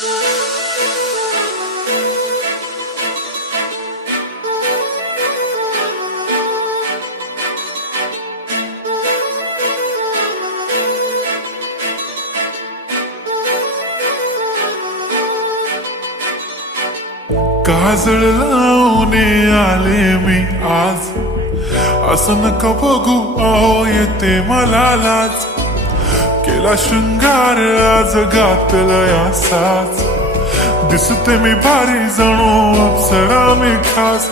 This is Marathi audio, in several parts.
काजळ लावून आले मी आज, असं नका बघू अहो येते मला लाज. केला शृंगार आज घातलाय असाच, दिसते मी भारी जणू अप्सरा मी खास.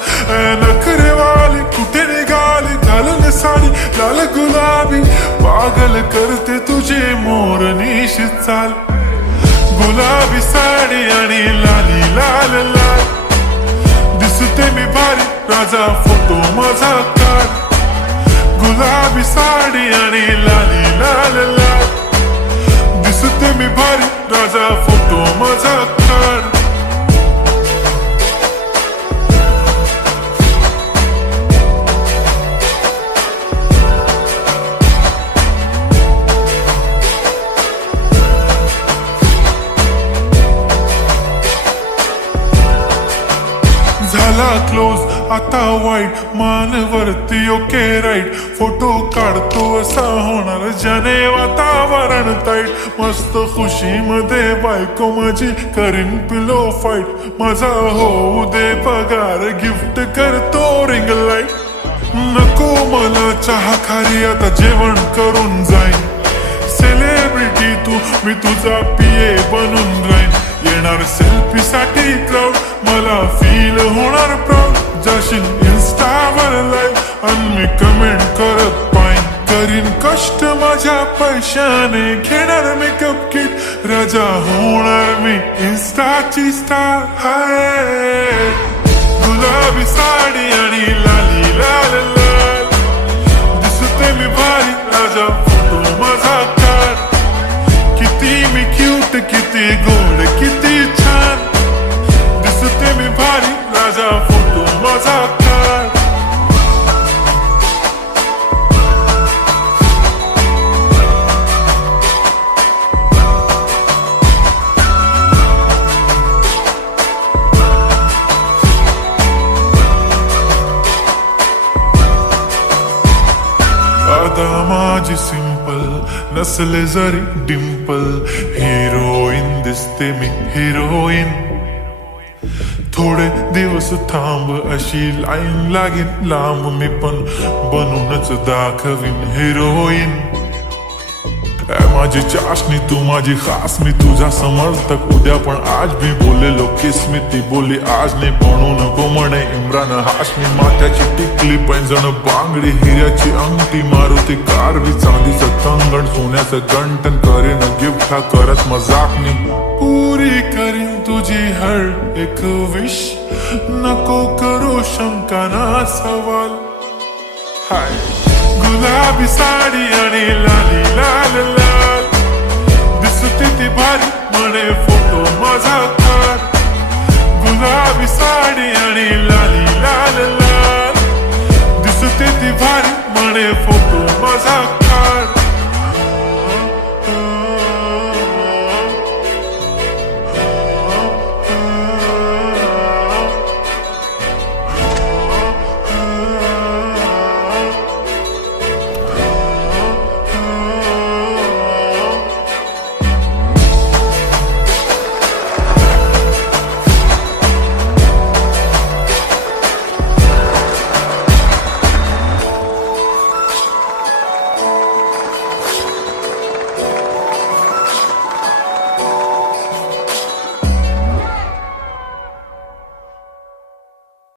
नखरेवाली कुठे निघाली, घालून साडी लाल गुलाबी, पागल करते तुझे मोरनीश चाल. गुलाबी साडी आणि लाली लाल लाल, दिसते मी भारी राजा फोटो माझा काढ. गुलाबी साडी आणि लाली लाल लाल, दिसते मी भारी राजा फोटो माझा काढ. झाला क्लोज आता वाईट, मानवरती ओके राईट. फोटो काढतो असा होणार ज्याने वातावरण ताईट. मस्त खुशी मध्ये बायको माझी करीन पिलो फाईट. माझा होऊ दे पगार, गिफ्ट करतो रिंग लाईट. नको मला चहा खारी, आता जेवण करून जाईन. सेलिब्रिटी तू, मी तुझा पिये बनून राहीन. येणार सेल्फी साठी क्राऊड, मला फील होणार प्राऊड. जाशील इन्स्टावर लाईव्ह आणि मी कमेंट करत पाईन. करीन कष्ट माझ्या पैशाने, घेणार मेकअप किट. राजा होणार मी इन्स्टाची स्टार. हाय गुलाबी साडी आणि लाली लाल लाल, दिसते मी भारी राजा फोटो माझा काढ. किती मी क्यूट, किती गोड, किती छान, दिसते मी भारी राजा फोटो माझा काढ. आता माझी सिंपल, नसले जरी डिंपल. हिरोईन दिसते मी हिरोईन. थोडे दिवस थांब अशी लाईन लागेल लांब, मी पण बनूनच दाखवीन हिरोईन. माझी चाशनी तू माझी खास, मी तुझा समर्थक उद्या पण आज मी बोलेलो किस मी. ती बोली आज नाही बनू नको म्हणे इम्रान हाशमी. माथ्याची टिकली पैंजण बांगडी, हिऱ्याची अंगठी, मारुती कारवी, चांदीचं कंगण, सोन्याचं गंटन. करेन गिफ्ट हा करत मजाक मी. पुरी करीन तुझी हर एक विश, नको करू शंका ना सवाल. हाय गुलाबी साडी आणि लाली लाल लाल, दिसते ती भारी म्हणे फोटो माझा काढ. गुलाबी साडी आणि लाली लाल लाल, दिसते ती भारी म्हणे फोटो माझा.